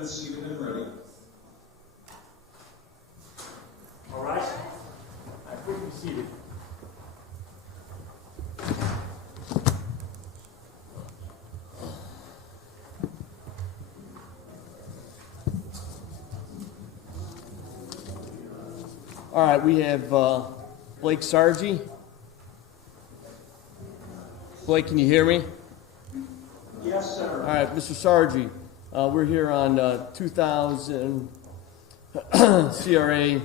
been seated and ready. All right. Please be seated. All right, we have Blake Sargi. Blake, can you hear me? Yes, sir. All right, Mr. Sargi, we're here on 2000 CRA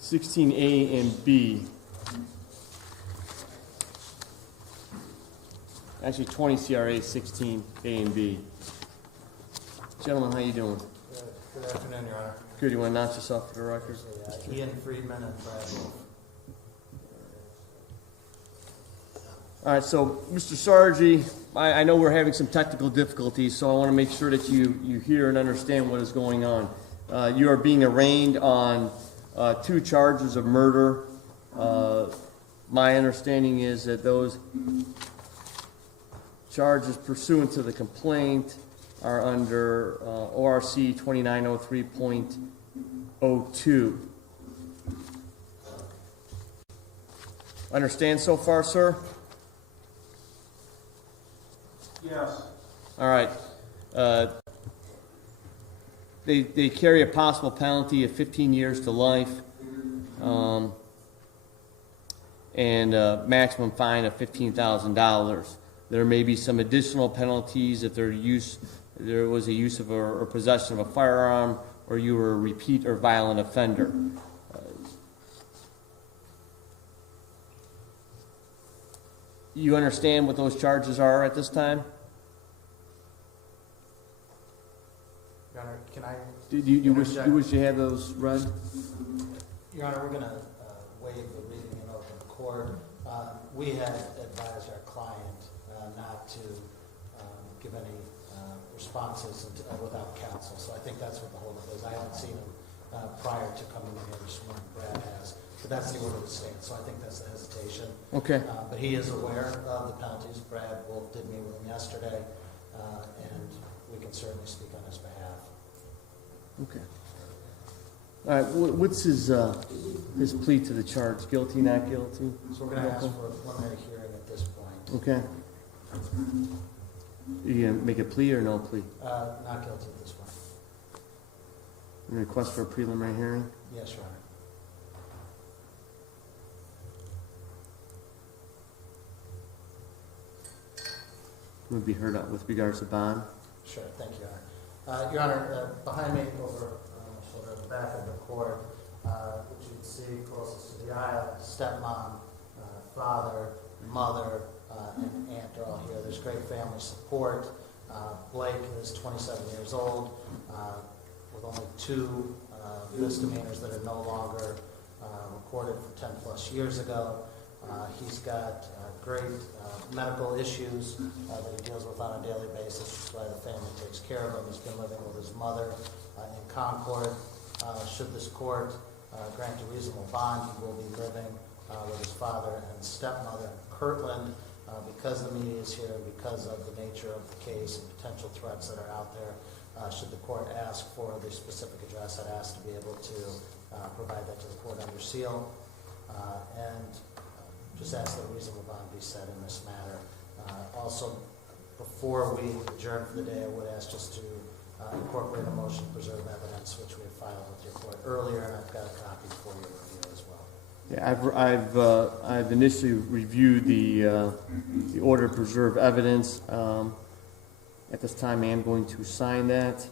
16A and B. Actually, 20 CRA 16A and B. Gentlemen, how you doing? Good afternoon, Your Honor. Good. You want to announce yourself for the record? Ian Friedman and Brad Wolf. All right, so Mr. Sargi, I know we're having some technical difficulties, so I want to make sure that you hear and understand what is going on. You are being arraigned on 2 charges of murder. My understanding is that those charges pursuant to the complaint are under ORC 2903.02. Understand so far, sir? Yes. All right. They carry a possible penalty of 15 years to life, and a maximum fine of $15,000. There may be some additional penalties if there was a use of or possession of a firearm, or you were a repeat or violent offender. You understand what those charges are at this time? Your Honor, can I? You wish you had those read? Your Honor, we're going to waive the reading in open court. We had advised our client not to give any responses without counsel, so I think that's what the holdup is. I haven't seen him prior to coming in here this morning. Brad has, but that's the order of the stand, so I think that's the hesitation. Okay. But he is aware of the penalties. Brad Wolf did meet with him yesterday, and we can certainly speak on his behalf. Okay. All right. What's his plea to the charge? Guilty, not guilty? So we're going to ask for a preliminary hearing at this point. Okay. Are you going to make a plea or no plea? Not guilty at this point. Request for a preliminary hearing? Yes, Your Honor. Would be heard with regards to bond? Sure. Thank you, Your Honor. Your Honor, behind me over sort of the back of the court, which you can see closest to the aisle, stepmom, father, mother, and aunt are all here. There's great family support. Blake is 27 years old with only 2 misdemeanors that are no longer recorded from 10 plus years ago. He's got great medical issues that he deals with on a daily basis. That's why the family takes care of him. He's been living with his mother in Concord. Should this court grant a reasonable bond, he will be living with his father and stepmother in Kirtland. Because the media is here, because of the nature of the case and potential threats that are out there, should the court ask for the specific address, I'd ask to be able to provide that to the court under seal, and just ask that a reasonable bond be set in this matter. Also, before we adjourn for the day, I would ask just to incorporate a motion to preserve evidence, which we have filed with your court earlier, and I've got a copy for your review as well. Yeah, I've initially reviewed the order to preserve evidence. At this time, I am going to sign that.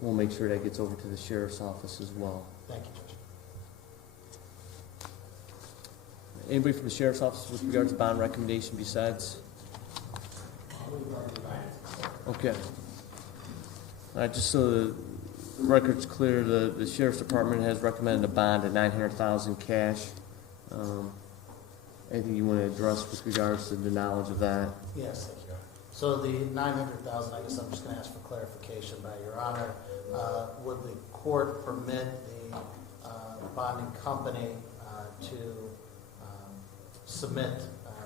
We'll make sure that gets over to the sheriff's office as well. Thank you, Judge. Anybody from the sheriff's office with regards to bond recommendation besides? Okay. All right, just so the record's clear, the sheriff's department has recommended a bond at $900,000 cash. Anything you want to address with regards to the knowledge of that? Yes, thank you. So the $900,000, I guess I'm just going to ask for clarification by Your Honor. Would the court permit the bonding company to submit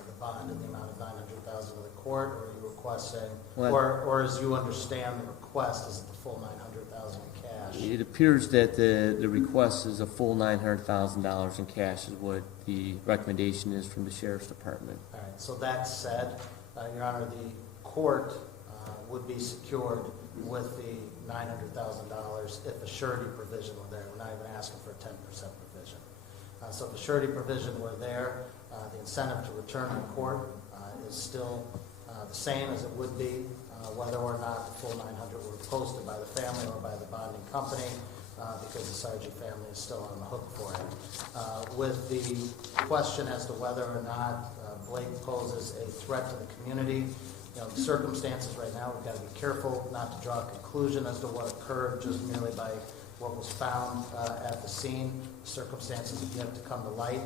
the bond in the amount of $900,000 to the court, or are you requesting, Well, or as you understand the request, is it the full $900,000 in cash? It appears that the request is a full $900,000 in cash is what the recommendation is from the Sheriff's Department. All right, so that said, Your Honor, the court would be secured with the $900,000 if a surety provision were there. We're not even asking for a 10% provision. So if a surety provision were there, the incentive to return to court is still the same as it would be whether or not the full $900,000 were posted by the family or by the bonding company, because the Sargi family is still on the hook for it. With the question as to whether or not Blake poses a threat to the community, the circumstances right now, we've got to be careful not to draw a conclusion as to what occurred just merely by what was found at the scene. The circumstances have yet to come to light,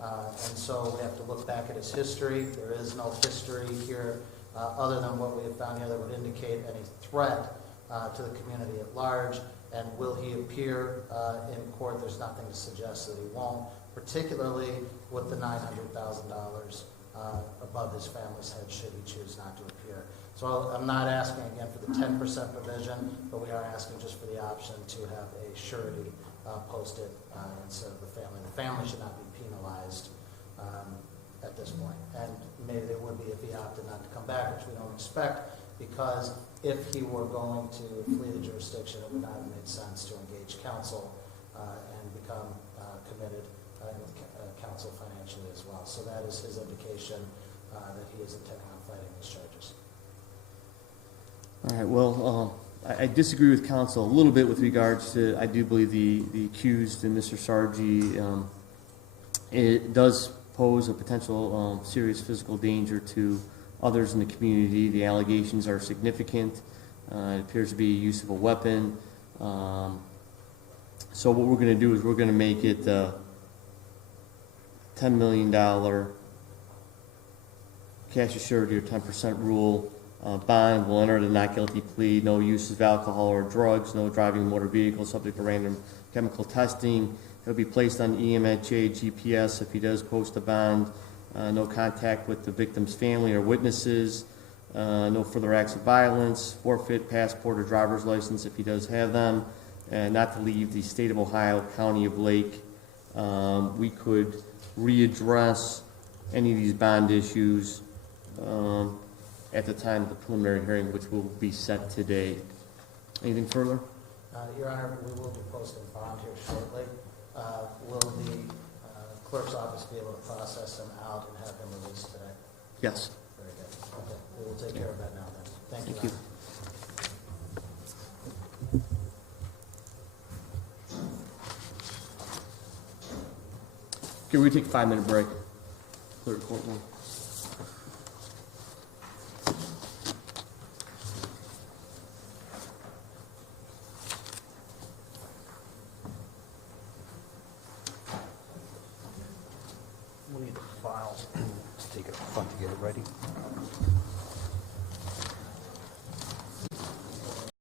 and so we have to look back at his history. There is no history here other than what we have found here that would indicate any threat to the community at large. And will he appear in court? There's nothing to suggest that he won't, particularly with the $900,000 above his family's head should he choose not to appear. So I'm not asking again for the 10% provision, but we are asking just for the option to have a surety posted instead of the family. The family should not be penalized at this point, and maybe they would be if he opted not to come back, which we don't expect, because if he were going to flee the jurisdiction, it would not have made sense to engage counsel and become committed with counsel financially as well. So that is his indication that he is intending on fighting these charges. All right, well, I disagree with counsel a little bit with regards to, I do believe the accused and Mr. Sargi, it does pose a potential serious physical danger to others in the community. The allegations are significant. It appears to be use of a weapon. So what we're going to do is we're going to make it $10 million cash surety or 10% rule. Bond will enter the not guilty plea. No use of alcohol or drugs. No driving a motor vehicle subject to random chemical testing. He'll be placed on EMHA GPS if he does post a bond. No contact with the victim's family or witnesses. No further acts of violence. Forfeit passport or driver's license if he does have them. And not to leave the state of Ohio, county of Lake. We could readdress any of these bond issues at the time of the preliminary hearing, which will be set today. Anything further? Your Honor, we will be posting bond here shortly. Will the clerk's office be able to process him out and have him released today? Yes. Very good. Okay, we will take care of that now then. Thank you, Thank Your you. Honor. Okay, we take a 5-minute break. Clear courtroom. We need the file to take it up front to get it ready.